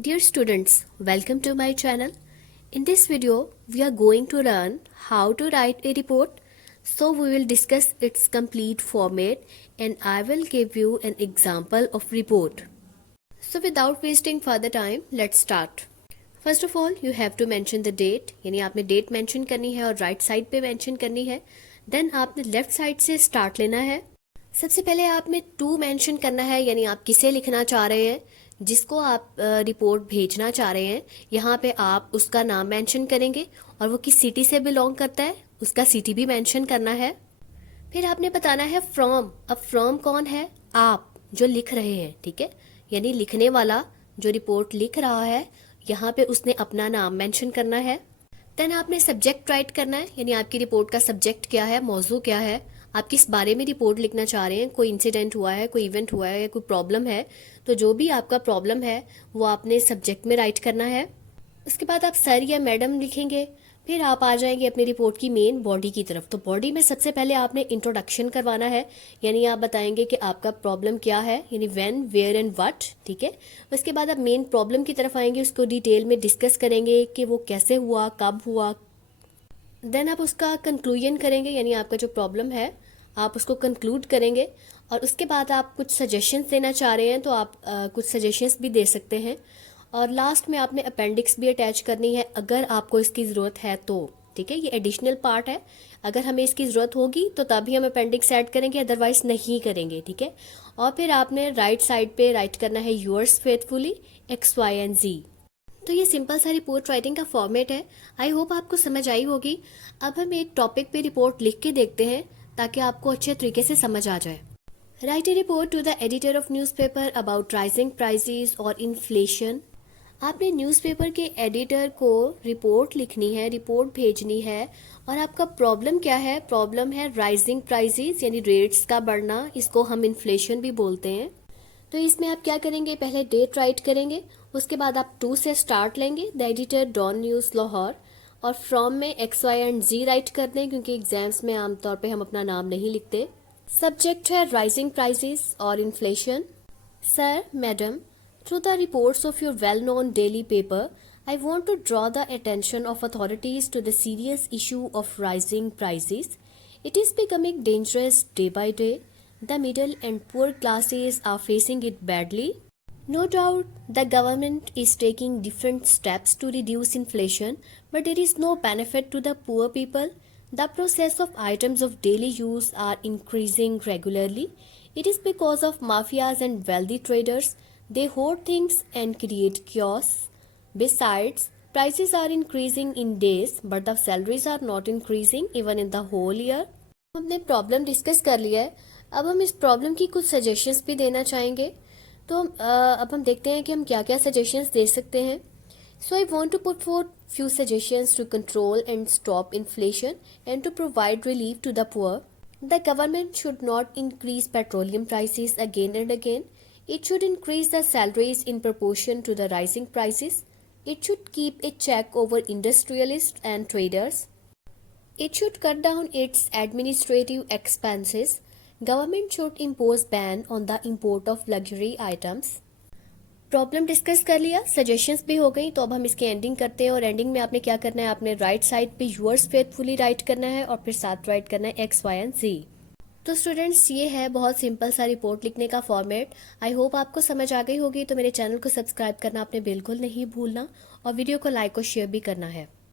Dear students, welcome to my channel. In this video, we are going to learn how to write a report. So we will discuss its complete format and I will give you an example of report. So without wasting further time, let's start. First of all, you have to mention the date. यानी आपने date mention करनी है और right side पे mention करनी है. Then आपने left side से start लेना है. सबसे पहले आपने to mention करना है, यानी आप किसे लिखना चाह रहे हैं, जिसको आप रिपोर्ट भेजना चाह रहे हैं. यहाँ पे आप उसका नाम मेंशन करेंगे और वो किस सिटी से बिलोंग करता है उसका सिटी भी मेंशन करना है. फिर आपने बताना है फ्रॉम. अब फ्रॉम कौन है? आप जो लिख रहे हैं, ठीक है. यानी लिखने वाला जो रिपोर्ट लिख रहा है, यहाँ पे उसने अपना नाम मेंशन करना है. देन आपने सब्जेक्ट राइट करना है, यानी आपकी रिपोर्ट का सब्जेक्ट क्या है, मौजू क्या है, आप किस बारे में रिपोर्ट लिखना चाह रहे हैं. कोई इंसिडेंट हुआ है, कोई इवेंट हुआ है या कोई प्रॉब्लम है, तो जो भी आपका प्रॉब्लम है वो आपने सब्जेक्ट में राइट करना है. उसके बाद आप सर या मैडम लिखेंगे. फिर आप आ जाएंगे अपनी रिपोर्ट की मेन बॉडी की तरफ. तो बॉडी में सबसे पहले आपने इंट्रोडक्शन करवाना है, यानी आप बताएंगे कि आपका प्रॉब्लम क्या है, यानी व्हेन, वेयर एंड व्हाट, ठीक है. उसके बाद आप मेन प्रॉब्लम की तरफ आएंगे, उसको डिटेल में डिस्कस करेंगे कि वो कैसे हुआ, कब हुआ. देन आप उसका कंक्लूजन करेंगे, यानी आपका जो प्रॉब्लम है आप उसको कंक्लूड करेंगे. और उसके बाद आप कुछ सजेशंस देना चाह रहे हैं तो आप कुछ सजेशंस भी दे सकते हैं. और लास्ट में आपने अपेंडिक्स भी अटैच करनी है अगर आपको इसकी ज़रूरत है तो, ठीक है. ये एडिशनल पार्ट है, अगर हमें इसकी ज़रूरत होगी तो तभी हम अपेंडिक्स ऐड करेंगे, अदरवाइज नहीं करेंगे, ठीक है. और फिर आपने राइट साइड पे राइट करना है योर्स फेथफुली XYZ. तो ये सिंपल सा रिपोर्ट राइटिंग का फॉर्मेट है. आई होप आपको समझ आई होगी. अब हम एक टॉपिक पे रिपोर्ट लिख के देखते हैं ताकि आपको अच्छे तरीके से समझ आ जाए. Write a report to the editor of newspaper about rising prices और इन्फ्लेशन. आपने न्यूज़पेपर के एडिटर को रिपोर्ट लिखनी है, रिपोर्ट भेजनी है. और आपका प्रॉब्लम क्या है? प्रॉब्लम है राइजिंग प्राइसेस, यानी रेट्स का बढ़ना. इसको हम इन्फ्लेशन भी बोलते हैं. तो इसमें आप क्या करेंगे? पहले डेट राइट करेंगे, उसके बाद आप टू से स्टार्ट लेंगे, the editor Dawn news Lahore. और फ्रॉम में XYZ राइट कर दें, क्योंकि एग्जाम्स में आमतौर पे हम अपना नाम नहीं लिखते. सब्जेक्ट है राइजिंग प्राइसेस और inflation. Sir, madam, through the reports of your well known daily paper, I want to draw the attention of authorities to the serious issue of rising prices. It is becoming dangerous day by day. The middle and poor classes are facing it badly. No doubt the government is taking different steps to reduce inflation, but there is no benefit to the poor people. The process of items of daily use are increasing regularly. It is because of mafias and wealthy traders. They hoard things and create chaos. Besides, prices are increasing in days, but the salaries are not increasing even in the whole year. हमने problem discuss कर लिया है. अब हम इस problem की कुछ suggestions भी देना चाहेंगे. तो अब हम देखते हैं कि हम क्या क्या सजेशंस दे सकते हैं. So I want to put forth few suggestions to control and stop inflation and to provide relief to the poor. The government should not increase petroleum prices again and again. It should increase the salaries in proportion to the rising prices. It should keep a check over industrialists and traders. It should cut down its administrative expenses. Government should impose ban on the import of luxury items. Problem discuss कर लिया, suggestions भी हो गई. तो अब हम इसकी ending करते हैं. और एंडिंग में आपने क्या करना है? आपने राइट साइड पे यूअर्स फेथफुली राइट करना है और फिर साथ राइट करना है XYZ. तो स्टूडेंट्स, ये है बहुत सिंपल सा रिपोर्ट लिखने का फॉर्मेट. आई होप आपको समझ आ गई होगी. तो मेरे चैनल को सब्सक्राइब करना आपने बिल्कुल नहीं भूलना और वीडियो को लाइक और शेयर भी करना है.